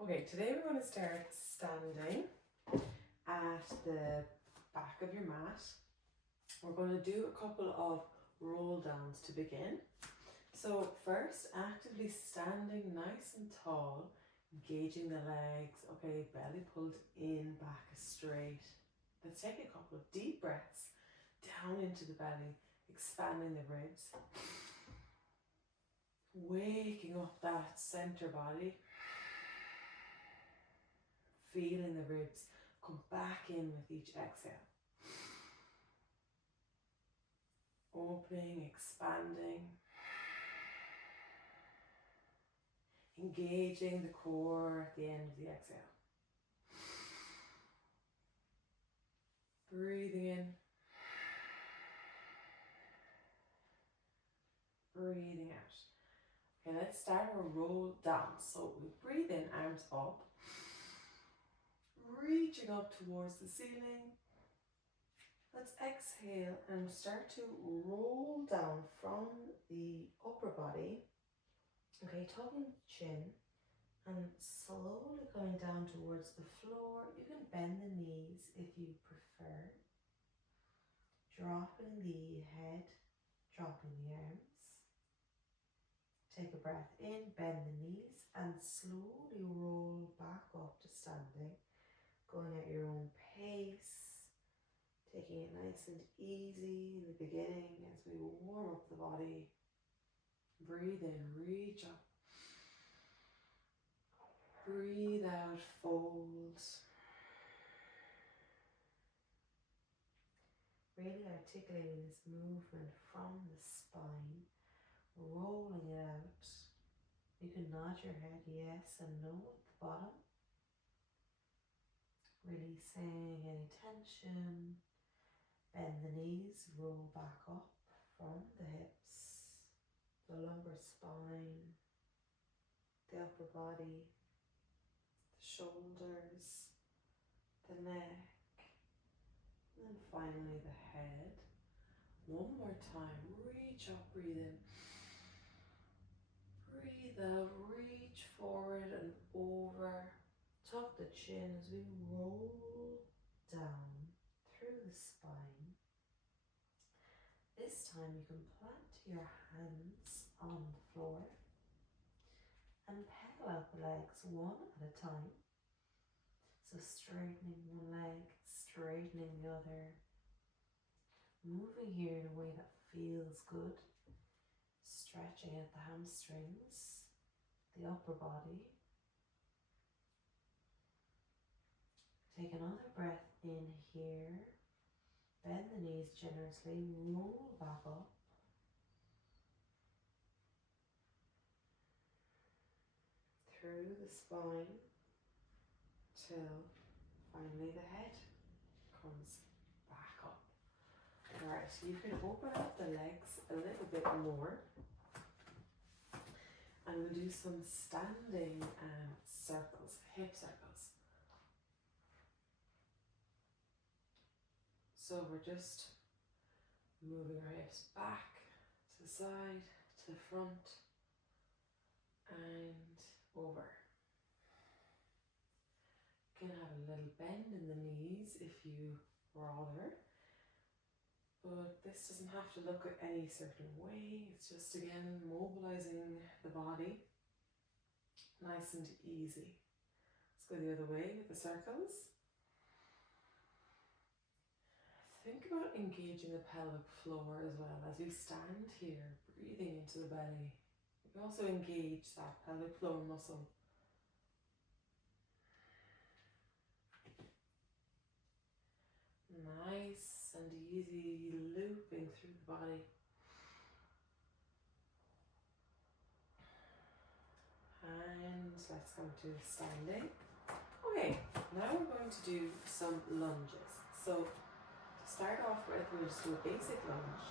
Okay, today we're going to start standing at the back of your mat. We're going to do a couple of roll downs to begin. So first, actively standing nice and tall, engaging the legs. Okay, belly pulled in, back straight. Let's take a couple of deep breaths down into the belly, expanding the ribs. Waking up that center body. Feeling the ribs come back in with each exhale. Opening, expanding. Engaging the core at the end of the exhale. Breathing in. Breathing out. Okay, let's start our roll down. So we breathe in, arms up. Reaching up towards the ceiling. Let's exhale and start to roll down from the upper body. Okay, tugging the chin and slowly going down towards the floor. You can bend the knees if you prefer. Dropping the head, dropping the arms. Take a breath in, bend the knees and slowly roll back up to standing. Going at your own pace, taking it nice and easy in the beginning as we warm up the body. Breathe in, reach up. Breathe out, fold. Really articulating this movement from the spine, rolling it out. You can nod your head yes and no at the bottom. Releasing any tension. Bend the knees, roll back up from the hips, the lumbar spine, the upper body, the shoulders, the neck, and finally the head. One more time, reach up, breathe in. Breathe out, reach forward and over. Tuck the chin as we roll down through the spine. This time you can plant your hands on the floor and pedal out the legs one at a time. So straightening one leg, straightening the other. Moving here in a way that feels good. Stretching at the hamstrings, the upper body. Take another breath in here. Bend the knees generously, roll back up. Through the spine till finally the head comes back up. Alright, so you can open up the legs a little bit more. And we'll do some standing circles, hip circles. So we're just moving our hips back to the side, to the front, and over. You can have a little bend in the knees if you rather, but this doesn't have to look any certain way. It's just, again, mobilizing the body, nice and easy. Let's go the other way with the circles. Think about engaging the pelvic floor as well as we stand here, breathing into the belly. You can also engage that pelvic floor muscle. Nice and easy, looping through the body. And let's come to standing. Okay, now we're going to do some lunges. So to start off with, we'll just do a basic lunge.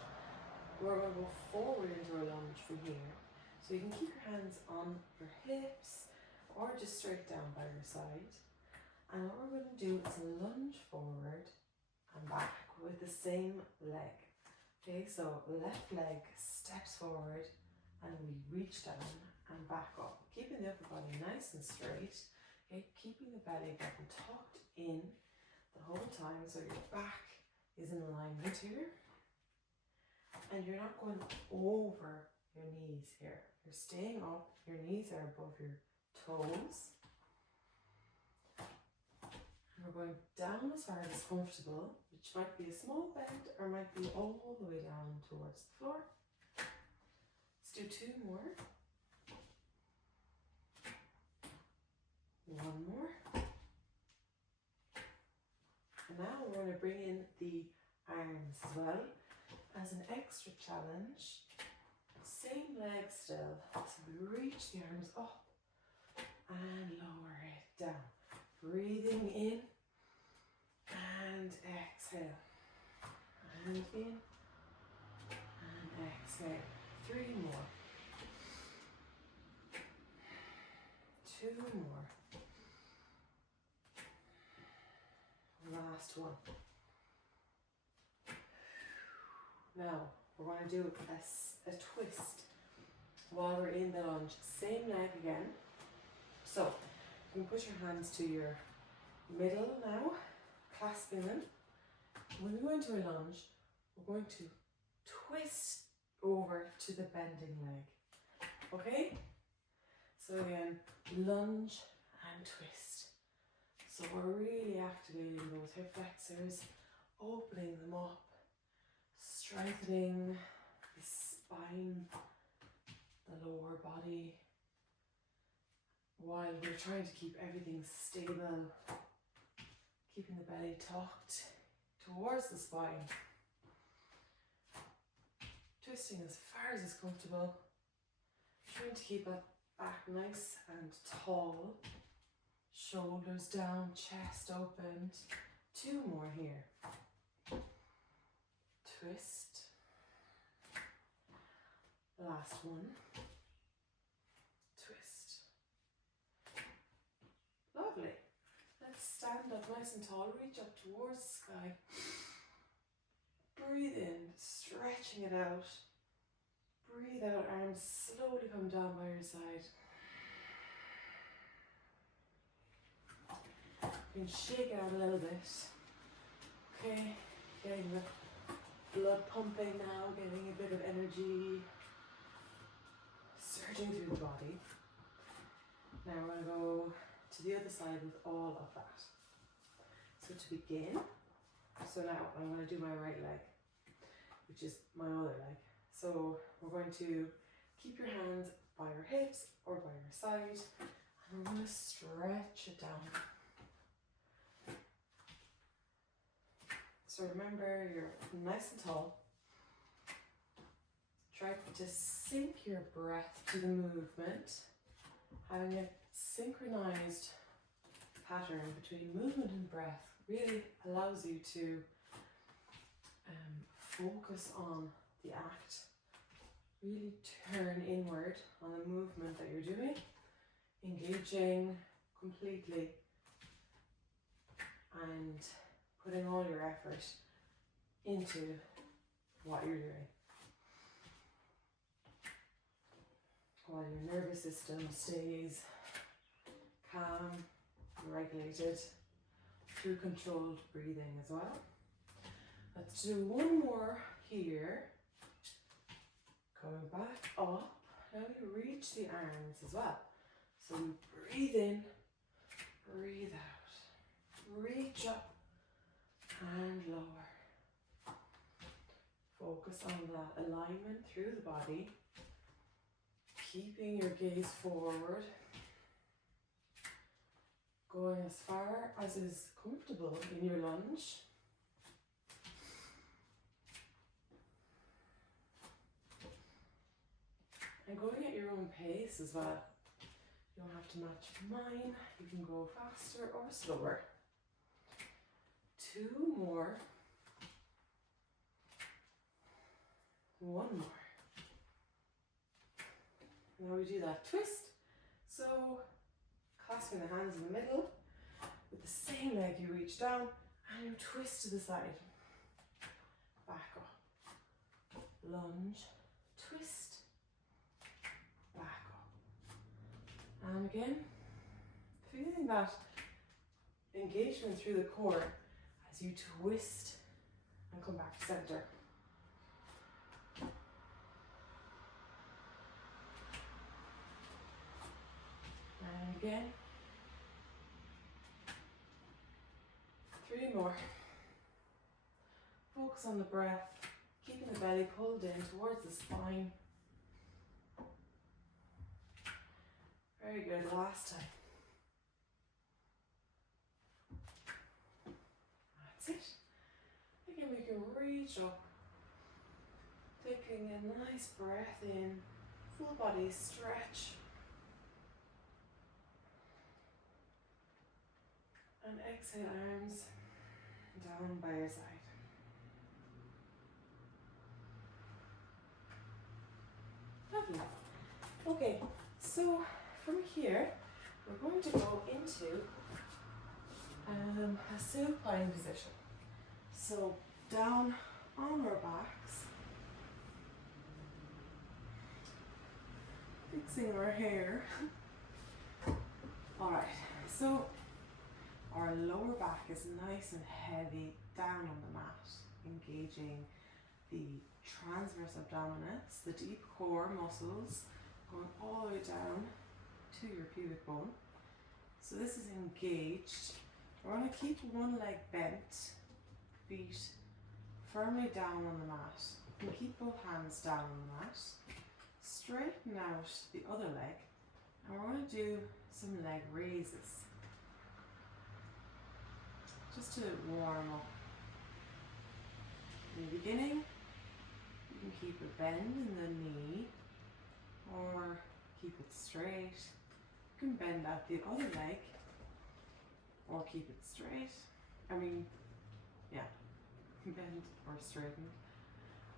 We're going to go forward into a lunge from here. So you can keep your hands on your hips or just straight down by your side. And what we're going to do is lunge forward and back with the same leg. Okay, so left leg steps forward and we reach down and back up. Keeping the upper body nice and straight. Okay, keeping the belly button tucked in the whole time so your back is in alignment here. And you're not going over your knees here. You're staying up, your knees are above your toes. And we're going down as far as comfortable, which might be a small bend or might be all the way down towards the floor. Let's do 2 more. 1 more. And now we're going to bring in the arms as well as an extra challenge. Same leg still. So we reach the arms up and lower it down. Breathing in and exhale. And in and exhale. 3 more. 2 more. Last one. Now we're going to do a twist while we're in the lunge. Same leg again. So you can put your hands to your middle now, clasping them. When we go into a lunge, we're going to twist over to the bending leg. Okay? So again, lunge and twist. So we're really activating those hip flexors, opening them up, strengthening the spine, the lower body, while we're trying to keep everything stable, keeping the belly tucked towards the spine, twisting as far as is comfortable, trying to keep that back nice and tall, shoulders down, chest opened. 2 more here. Twist. Last one. Twist. Lovely. Let's stand up nice and tall, reach up towards the sky. Breathe in, stretching it out. Breathe out, arms slowly come down by your side. You can shake it out a little bit. Okay, getting the blood pumping now, getting a bit of energy surging through the body. Now we're going to go to the other side with all of that. So to begin, so now I'm going to do my right leg, which is my other leg. So we're going to keep your hands by your hips or by your side, and we're going to stretch it down. So remember, you're nice and tall. Try to sync your breath to the movement, having a synchronized pattern between movement and breath really allows you to focus on the act, really turn inward on the movement that you're doing, engaging completely and putting all your effort into what you're doing, while your nervous system stays calm, regulated through controlled breathing as well. Let's do 1 more here. Coming back up. Now we reach the arms as well. So we breathe in, breathe out, reach up and lower. Focus on that alignment through the body, keeping your gaze forward, going as far as is comfortable in your lunge. And going at your own pace as well. You don't have to match mine. You can go faster or slower. 2 more. 1 more. Now we do that twist. So clasping the hands in the middle, with the same leg you reach down and you twist to the side. Back up. Lunge, twist, back up. And again, Feeling that engagement through the core as you twist and come back to center. And again. 3 more. Focus on the breath, keeping the belly pulled in towards the spine. Very good, last time. That's it. Again, we can reach up, taking a nice breath in, full body stretch. And exhale, arms down by your side. Lovely. Okay, so from here, we're going to go into a supine position. So down on our backs, fixing our hair. All right, so our lower back is nice and heavy down on the mat, engaging the transverse abdominis, the deep core muscles, going all the way down to your pubic bone. So this is engaged. We're going to keep one leg bent, feet firmly down on the mat. You can keep both hands down on the mat. Straighten out the other leg, and we're going to do some leg raises, just to warm up. In the beginning, you can keep a bend in the knee or keep it straight. You can bend out the other leg or keep it straight. Bend or straighten.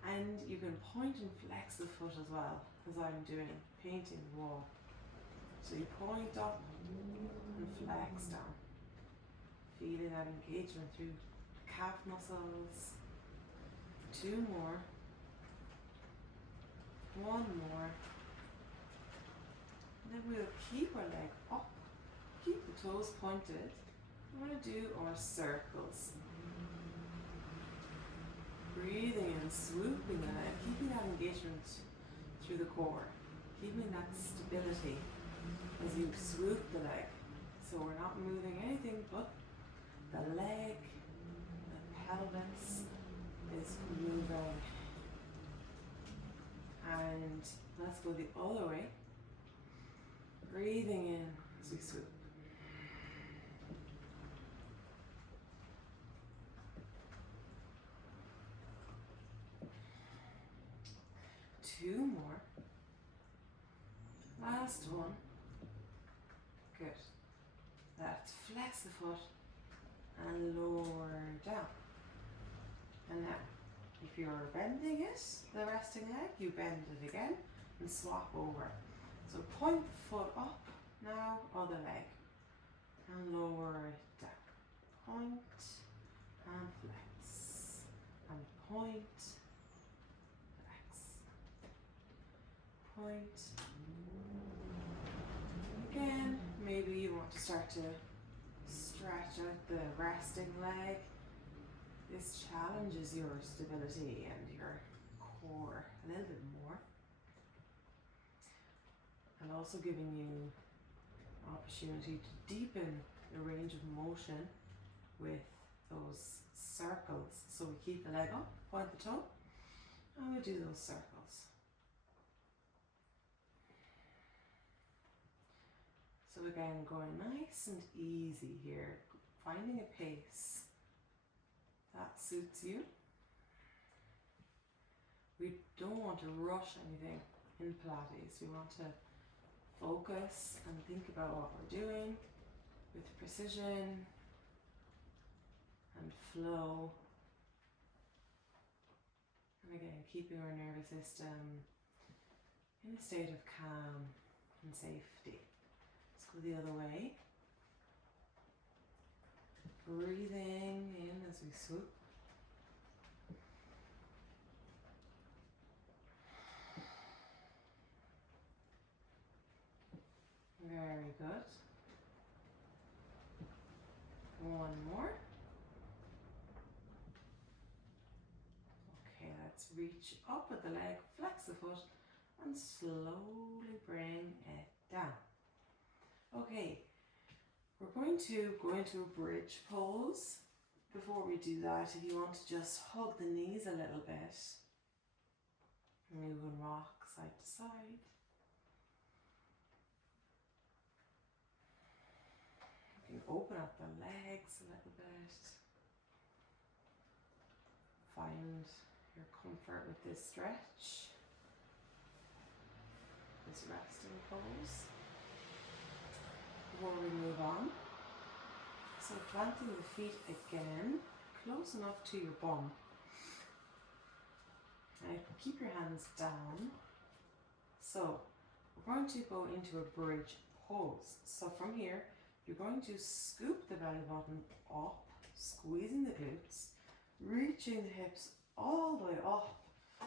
And you can point and flex the foot as well, as I'm doing, painting the wall. So you point up and flex down. Feeling that engagement through the calf muscles. 2 more. 1 more. And then we'll keep our leg up, keep the toes pointed. We're going to do our circles. Breathing and swooping the leg, keeping that engagement through the core, keeping that stability as you swoop the leg. So we're not moving anything but the leg, the pelvis is moving. And let's go the other way. Breathing in as we swoop. Two more. Last one. Good. Let's flex the foot and lower down. And now, if you're bending it, the resting leg, you bend it again and swap over. So point the foot up, now other leg, and lower it down. Point and flex, and point, flex, point. Again, maybe you want to start to stretch out the resting leg. This challenges your stability and your core a little bit more. And also giving you opportunity to deepen the range of motion with those circles. So we keep the leg up, point the toe, and we do those circles. So again, going nice and easy here, finding a pace that suits you. We don't want to rush anything in Pilates. We want to focus and think about what we're doing with precision and flow. And again, keeping our nervous system in a state of calm and safety. Let's go the other way. Breathing in as we swoop. Very good. One more. Okay, let's reach up with the leg, flex the foot, and slowly bring it down. Okay, we're going to go into a bridge pose. Before we do that, if you want to just hug the knees a little bit, move and rock side to side. You can open up the legs a little bit. Find your comfort with this stretch, this resting pose. Before we move on, so planting the feet again, close enough to your bum. Now keep your hands down. So we're going to go into a bridge pose. So from here, you're going to scoop the belly button up, squeezing the glutes, reaching the hips all the way up.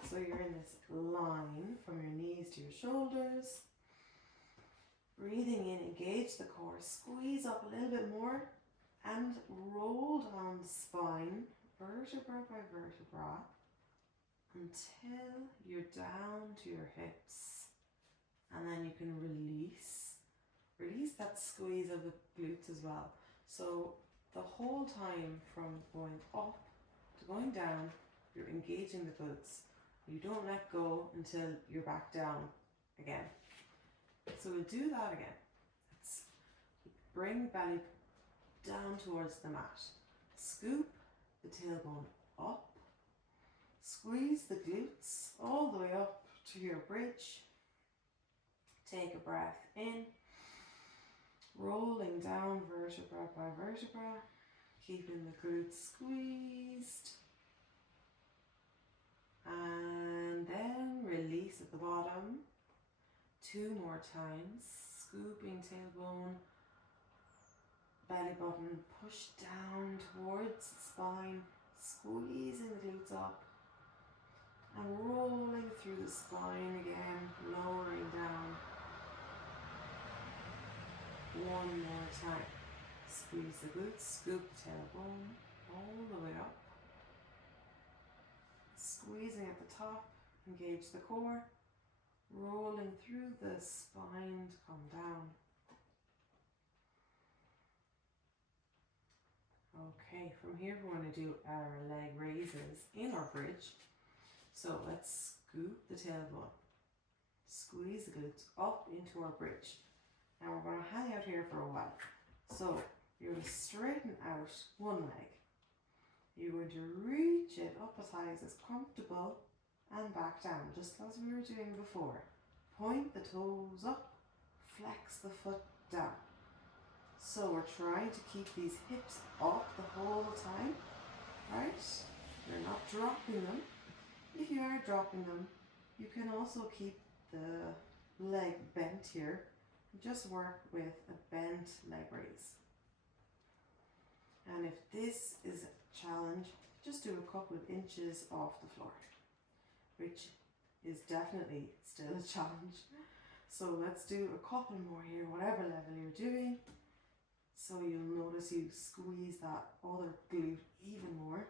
So you're in this line from your knees to your shoulders. Breathing in, engage the core, squeeze up a little bit more and roll down the spine, vertebra by vertebra, until you're down to your hips. And then you can release that squeeze of the glutes as well. So the whole time from going up to going down, you're engaging the glutes. You don't let go until you're back down again. So we'll do that again. Let's bring belly down towards the mat. Scoop the tailbone up. Squeeze the glutes all the way up to your bridge. Take a breath in. Rolling down vertebra by vertebra. Keeping the glutes squeezed. And then release at the bottom. 2 more times. Scooping tailbone, belly button, push down towards the spine, squeezing the glutes up, and rolling through the spine again, lowering down. 1 more time. Squeeze the glutes, scoop the tailbone all the way up. Squeezing at the top, engage the core. Rolling through the spine to come down. Okay, from here we're going to do our leg raises in our bridge. So let's scoop the tailbone, squeeze the glutes up into our bridge. Now we're going to hang out here for a while. So you're going to straighten out one leg. You're going to reach it up as high as it's comfortable and back down, just as we were doing before. Point the toes up, flex the foot down. So we're trying to keep these hips up the whole time, right? You're not dropping them. If you are dropping them, you can also keep the leg bent here. Just work with a bent leg raise. And if this is a challenge, just do a couple of inches off the floor, which is definitely still a challenge. So let's do a couple more here, whatever level you're doing. So you'll notice you squeeze that other glute even more.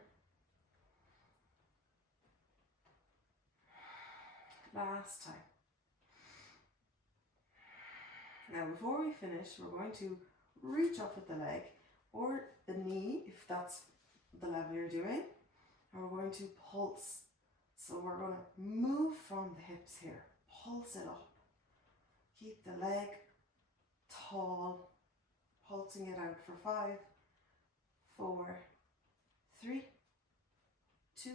Last time. Now before we finish, we're going to reach up with the leg or the knee, if that's the level you're doing, and we're going to pulse. So we're going to move from the hips here, pulse it up. Keep the leg tall, pulsing it out for 5, 4, 3, 2,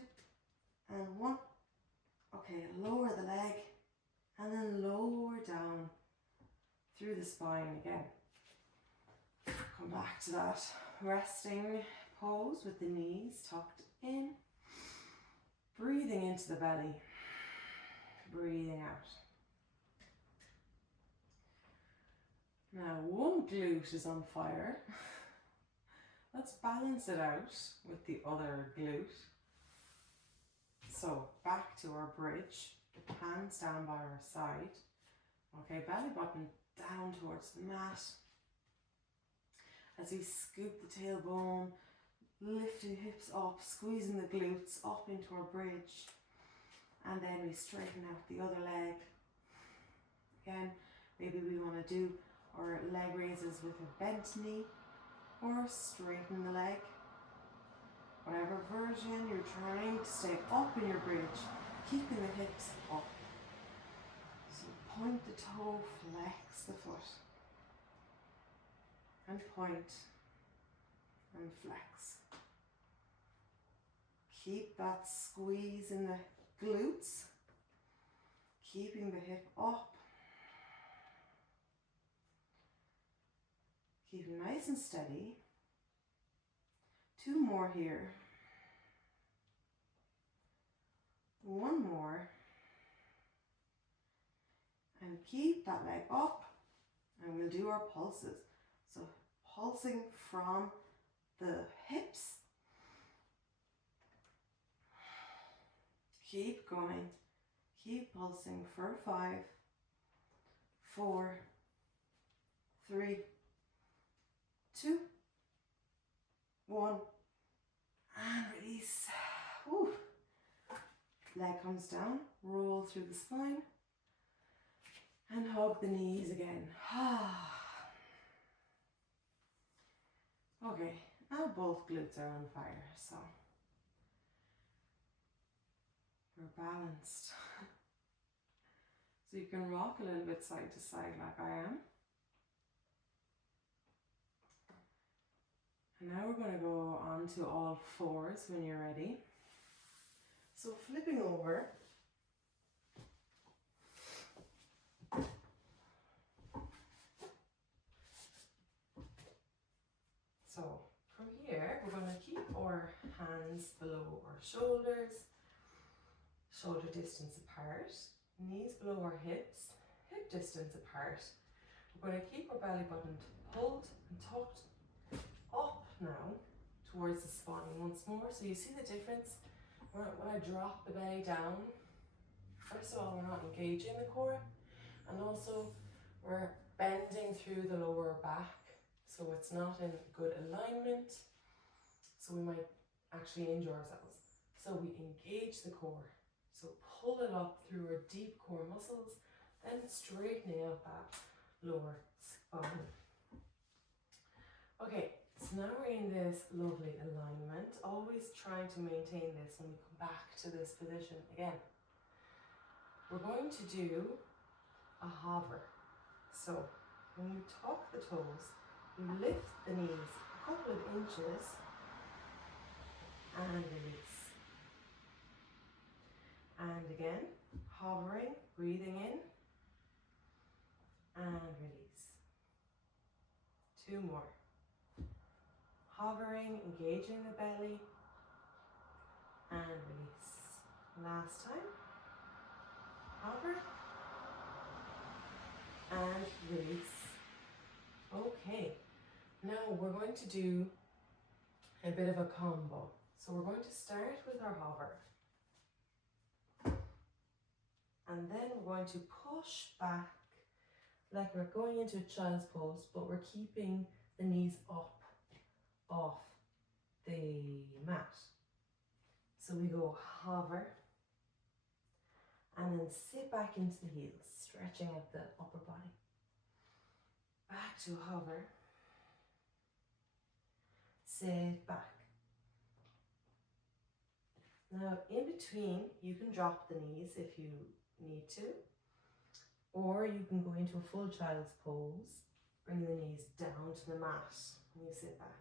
and 1. Okay, lower the leg and then lower down through the spine again. Come back to that resting pose with the knees tucked in. Breathing into the belly, breathing out. Now one glute is on fire. Let's balance it out with the other glute. So back to our bridge, hands down by our side. Okay, belly button down towards the mat. as we scoop the tailbone, lifting the hips up, squeezing the glutes up into our bridge, and then we straighten out the other leg. Again, maybe we want to do our leg raises with a bent knee or straighten the leg. Whatever version you're trying to stay up in your bridge, keeping the hips up. So point the toe, flex the foot, and point and flex. Keep that squeeze in the glutes, keeping the hip up. Keep nice and steady. 2 more here. 1 more. And keep that leg up. And we'll do our pulses. So pulsing from the hips. Keep going. Keep pulsing for 5, 4, 3, 2, 1, and release. Whew. Leg comes down, roll through the spine, and hug the knees again. Okay, now both glutes are on fire, so we're balanced. So you can rock a little bit side to side like I am. And now we're going to go on to all 4s when you're ready. So flipping over. So from here, we're going to keep our hands below our shoulders, shoulder distance apart, knees below our hips, hip distance apart. We're going to keep our belly button pulled and tucked up now towards the spine once more. So you see the difference when I drop the belly down. First of all, we're not engaging the core, and also we're bending through the lower back, so it's not in good alignment, so we might actually injure ourselves. So we engage the core, so pull it up through our deep core muscles, then straightening out that lower spine. Okay, so now we're in this lovely alignment, always trying to maintain this when we come back to this position again. We're going to do a hover. So when you tuck the toes, you lift the knees a couple of inches and release. And again, hovering, breathing in and release. 2 more. Hovering, engaging the belly and release. Last time. Hover and release. Okay, now we're going to do a bit of a combo. So we're going to start with our hover, and then we're going to push back like we're going into a child's pose, but we're keeping the knees up off the mat. So we go hover, and then sit back into the heels, stretching out the upper body. Back to hover. Sit back. Now in between, you can drop the knees if you need to, or you can go into a full child's pose, bring the knees down to the mat and you sit back.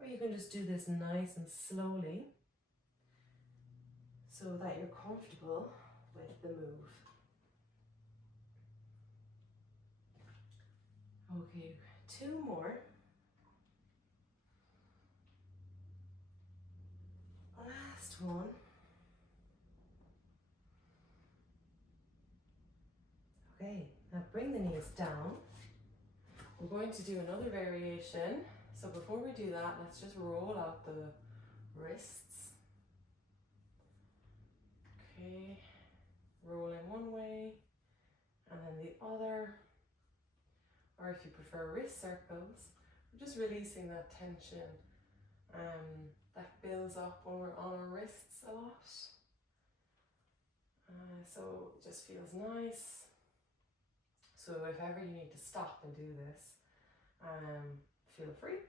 Or you can just do this nice and slowly, so that you're comfortable with the move. Okay, 2 more. Last one. Okay, now bring the knees down. We're going to do another variation. So before we do that, let's just roll out the wrists. Okay, rolling one way and then the other. or if you prefer wrist circles, we're just releasing that tension that builds up when we're on our wrists a lot. So it just feels nice. So if ever you need to stop and do this, feel free.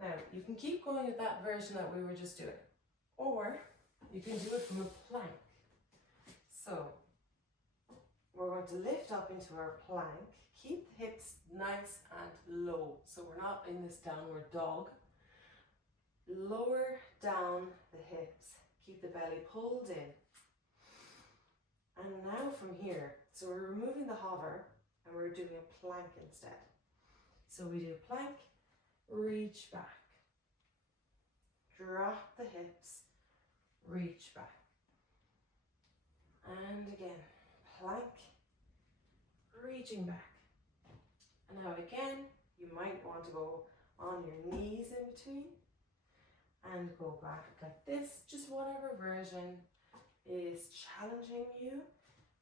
Now you can keep going with that version that we were just doing, or you can do it from a plank. So we're going to lift up into our plank, keep the hips nice and low, so we're not in this downward dog. Lower down the hips, keep the belly pulled in. And now from here, so we're removing the hover and we're doing a plank instead. So we do plank, reach back, drop the hips, reach back. And again, plank, reaching back. And now again, you might want to go on your knees in between and go back like this, just whatever version is challenging you,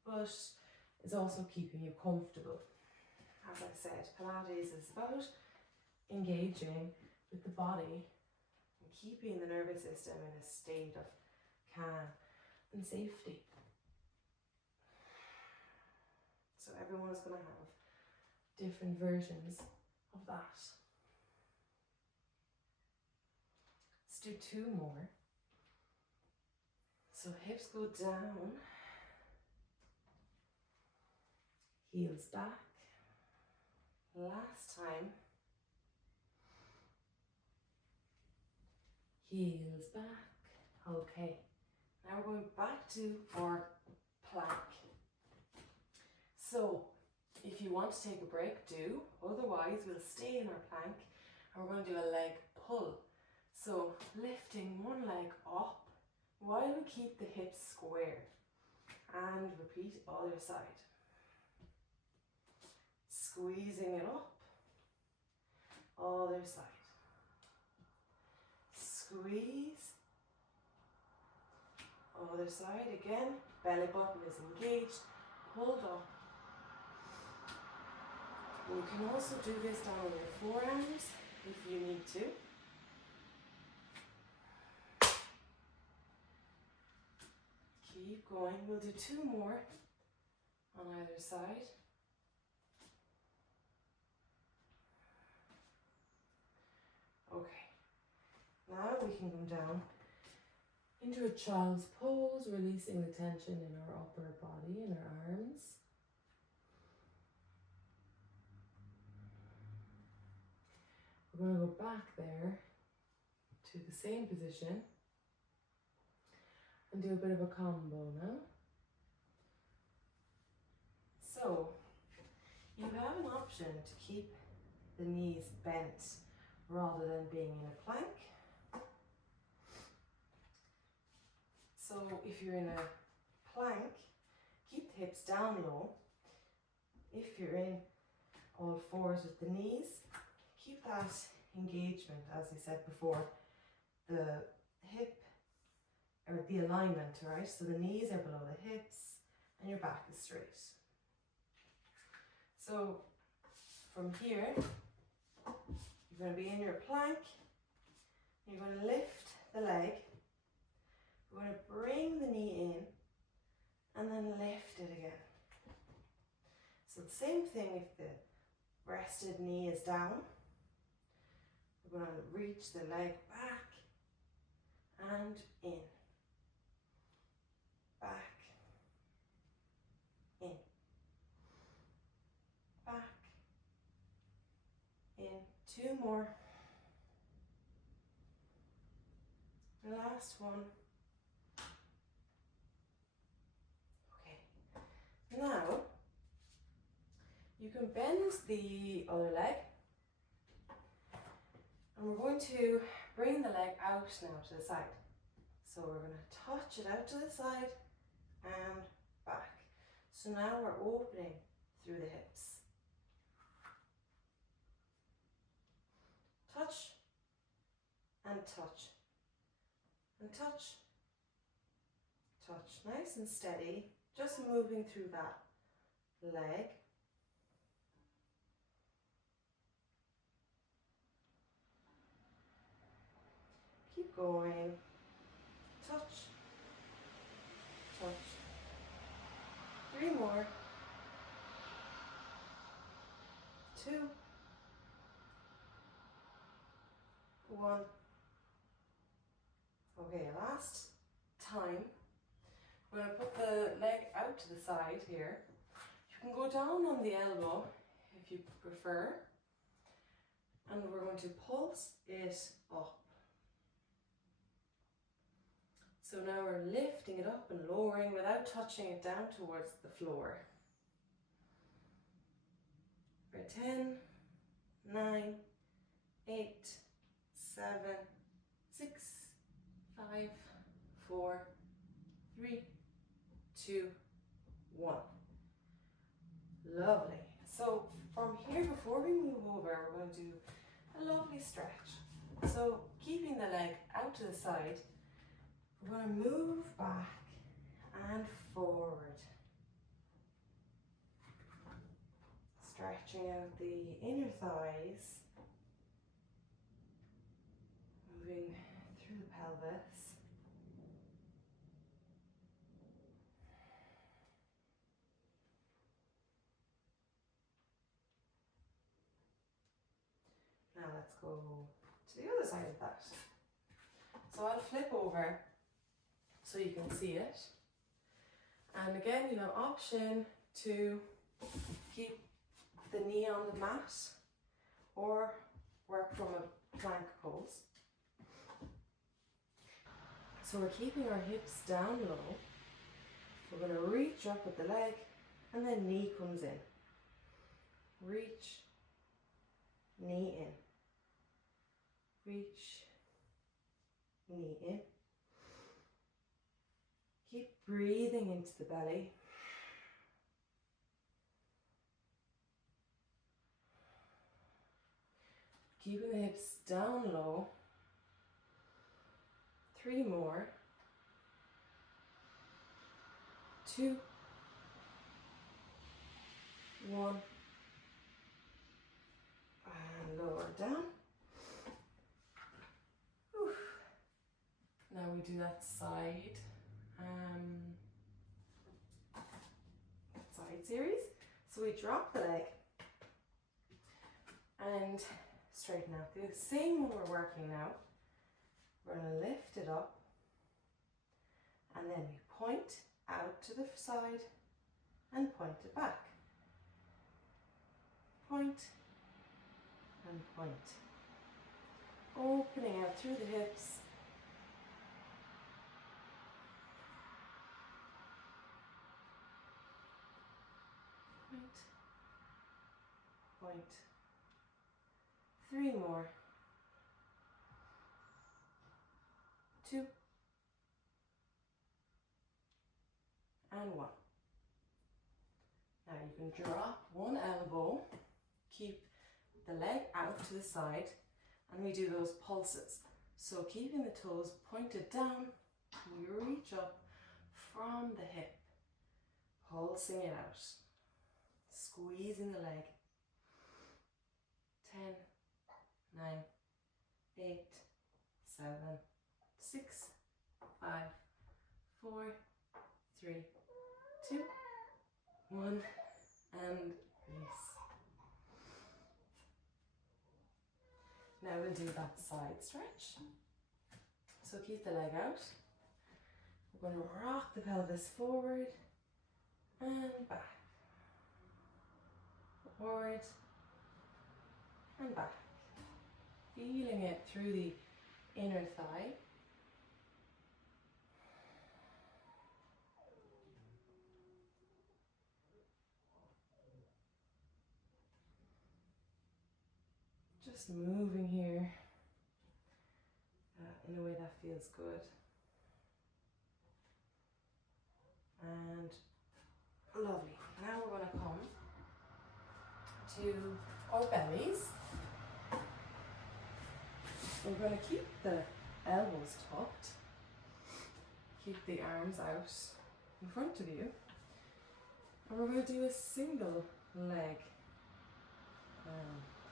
but is also keeping you comfortable. As I said, Pilates is about engaging with the body and keeping the nervous system in a state of calm and safety. So everyone is going to have different versions of that. Let's do 2 more. So hips go down, heels back. Last time. Heels back. Okay. Now we're going back to our plank. So if you want to take a break, do. Otherwise, we'll stay in our plank and we're going to do a leg pull. So lifting one leg up while we keep the hips square, and repeat other side. Squeezing it up, other side. Squeeze, other side again. Belly button is engaged, hold up. You can also do this down on your forearms if you need to. Keep going. We'll do 2 more on either side. Okay. Now we can come down into a child's pose, releasing the tension in our upper body and our arms. We're going to go back there to the same position and do a bit of a combo now. So you have an option to keep the knees bent rather than being in a plank. So if you're in a plank, keep the hips down low. If you're in all fours with the knees, keep that engagement, as I said before, the hip or the alignment, right? So the knees are below the hips and your back is straight. So from here, you're going to be in your plank. You're going to lift the leg. We're going to bring the knee in and then lift it again. So the same thing if the rested knee is down. We're going to reach the leg back and in. Back, in. Back, in. 2 more. Last one. Okay. Now, you can bend the other leg. And we're going to bring the leg out now to the side. So we're going to touch it out to the side and back. So now we're opening through the hips. Touch and touch and touch. Touch, nice and steady, just moving through that leg. going. Touch, touch. 3 more. 2, 1. Okay, last time. We're going to put the leg out to the side here. You can go down on the elbow if you prefer. And we're going to pulse it up. So now we're lifting it up and lowering without touching it down towards the floor. For 10, 9, 8, 7, 6, 5, 4, 3, 2, 1. Lovely. So from here, before we move over, we're going to do a lovely stretch. So keeping the leg out to the side, we're going to move back and forward. Stretching out the inner thighs. Moving through the pelvis. Now let's go to the other side of that. So I'll flip over so you can see it. And again, you have option to keep the knee on the mat or work from a plank pose. So we're keeping our hips down low. We're going to reach up with the leg and then knee comes in. Reach, knee in. Reach, knee in. Keep breathing into the belly. Keeping the hips down low. 3 more. 2, 1. And lower down. Whew. Now we do that side series. So we drop the leg and straighten out. The same when we're working now. We're going to lift it up and then we point out to the side and point it back. Point and point. Opening out through the hips. Point, point. 3 more. 2 and 1. Now you can drop one elbow, keep the leg out to the side, and we do those pulses. So keeping the toes pointed down, we reach up from the hip, pulsing it out, squeezing the leg. 10, 9, 8, 7, 6, 5, 4, 3, 2, 1, and release. Now we'll do that side stretch. So keep the leg out. We're going to rock the pelvis forward and back. Forward and back. Feeling it through the inner thigh. Just moving here in a way that feels good. And lovely. Now we're going to come to our bellies. We're going to keep the elbows tucked. Keep the arms out in front of you. And we're going to do a single leg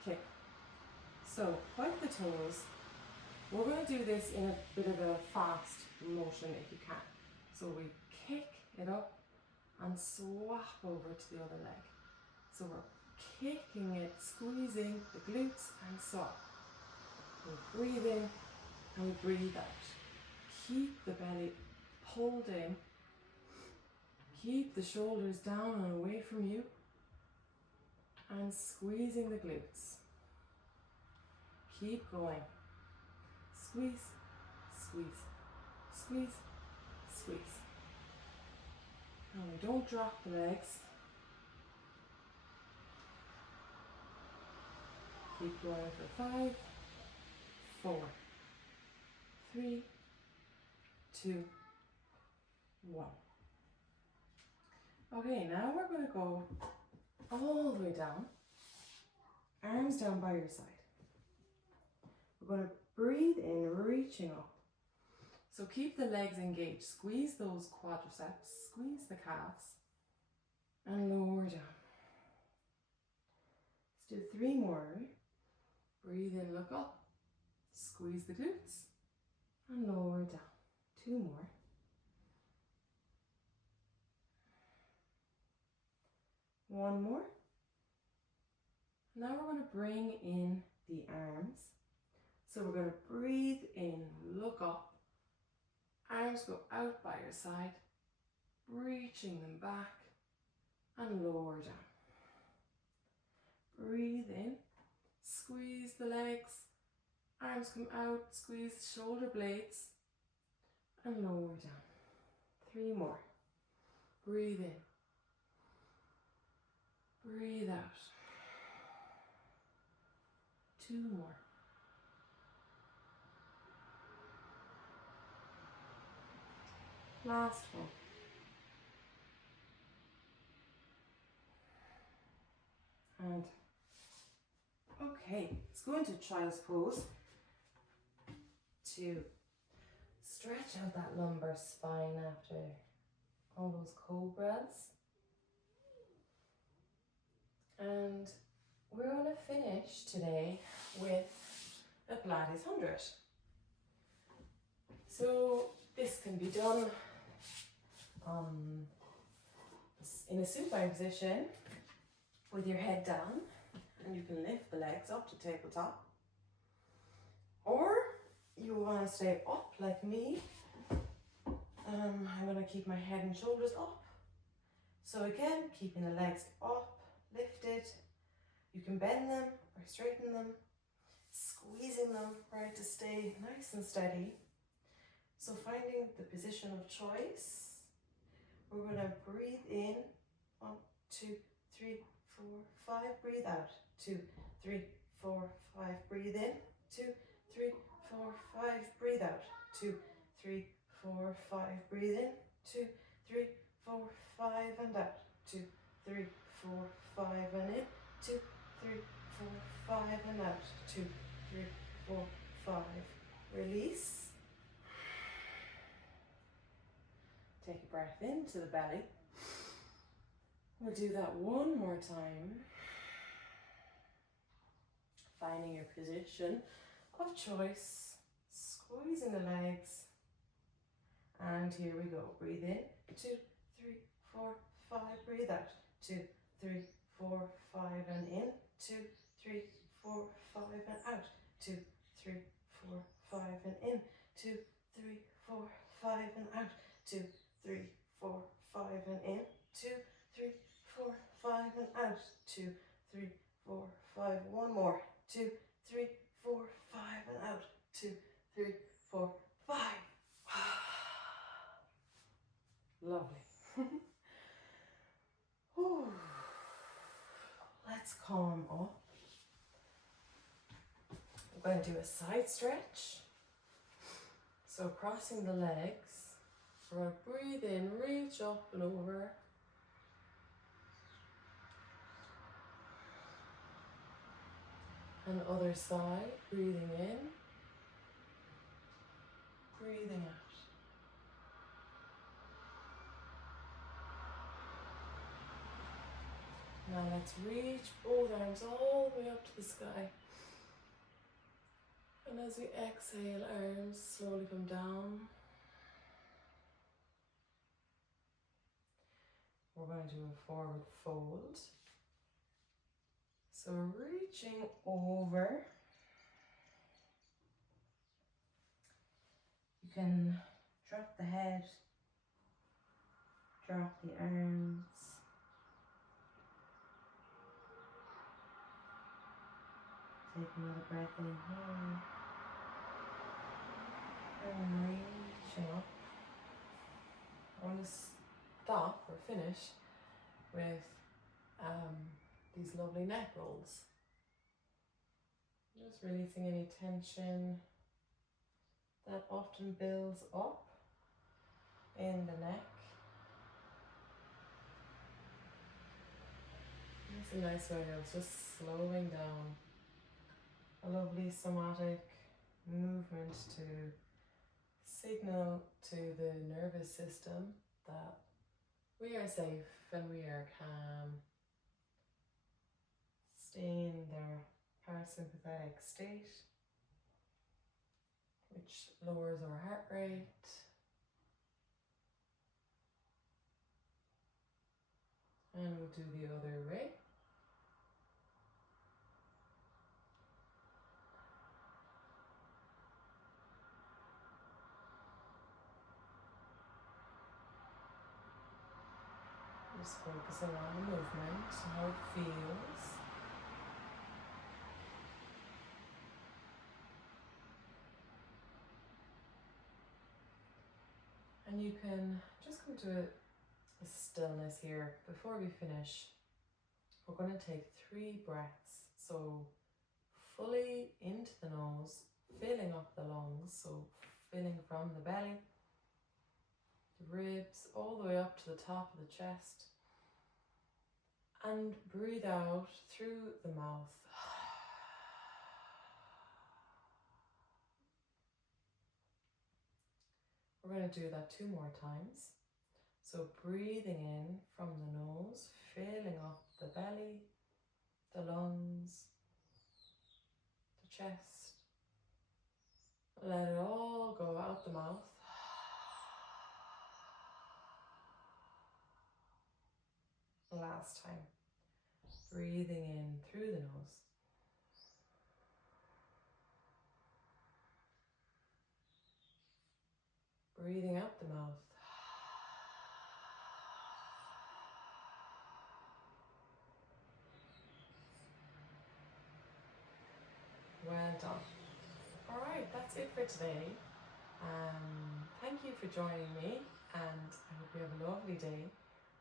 kick. So point the toes, We're going to do this in a bit of a fast motion if you can. So we kick it up and swap over to the other leg. So we're kicking it, squeezing the glutes and swap. We breathe in and we breathe out. Keep the belly pulled in. Keep the shoulders down and away from you. And squeezing the glutes. Keep going. Squeeze, squeeze, squeeze, squeeze. And we don't drop the legs. Keep going for 5, 4, 3, 2, 1. Okay, now we're going to go all the way down. Arms down by your side. We're going to breathe in, reaching up. So keep the legs engaged. Squeeze those quadriceps, squeeze the calves, and lower down. Let's do 3 more. Breathe in, look up, squeeze the glutes, and lower down. 2 more. One more. Now we're going to bring in the arms. So we're going to breathe in, look up, arms go out by your side, reaching them back and lower down. Breathe in, squeeze the legs, arms come out, squeeze the shoulder blades and lower down. 3 more. Breathe in, breathe out. 2 more. Last one. And okay, let's go into child's pose to stretch out that lumbar spine after all those cobras. And we're going to finish today with a Pilates 100. So this can be done in a supine position with your head down, and you can lift the legs up to tabletop, or you want to stay up like me. I'm going to keep my head and shoulders up. So again, keeping the legs up, lifted. You can bend them or straighten them, squeezing them right to stay nice and steady. So finding the position of choice. We're going to breathe in, 1, 2, 3, 4, 5, breathe out, 2, 3, 4, 5, breathe in, 2, 3, 4, 5, breathe out, 2, 3, 4, 5, breathe in, 2, 3, 4, 5, and out, 2, 3, 4, 5, and in, 2, 3, 4, 5, and out, 2, 3, 4, 5, release. Take a breath into the belly. We'll do that one more time. Finding your position of choice, squeezing the legs. And here we go. Breathe in, 2, 3, 4, 5, breathe out. 2, 3, 4, 5, and in. 2, 3, 4, 5, and out. 2, 3, 4, 5, and in. 2, 3, 4, 5, and out. 2, 3, 4, 5, and in. 2, 3, 4, 5, and out. 2, 3, 4, 5. One more. 2, 3, 4, 5, and out. 2, 3, 4, 5. Lovely. Let's calm up. We're going to do a side stretch. So crossing the legs. We're going to breathe in, reach up and over. And other side, breathing in, breathing out. Now let's reach both arms all the way up to the sky. And as we exhale, arms slowly come down. We're going to do a forward fold. So reaching over. You can drop the head, drop the arms. Take another breath in here. And reaching up. I want to stop or finish with these lovely neck rolls. Just releasing any tension that often builds up in the neck. It's a nice way of just slowing down. A lovely somatic movement to signal to the nervous system that we are safe and we are calm. Stay in their parasympathetic state, which lowers our heart rate. And we'll do the other way. Just focusing on the movement, how it feels. And you can just come to a stillness here. Before we finish, we're going to take 3 breaths. So fully into the nose, filling up the lungs, so filling from the belly, the ribs, all the way up to the top of the chest. And breathe out through the mouth. We're going to do that 2 more times. So breathing in from the nose, filling up the belly, the lungs, the chest. Let it all go out the mouth. Last time. Breathing in through the nose. Breathing out the mouth. Well done. All right, that's it for today. Thank you for joining me, and I hope you have a lovely day,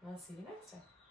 and I'll see you next time.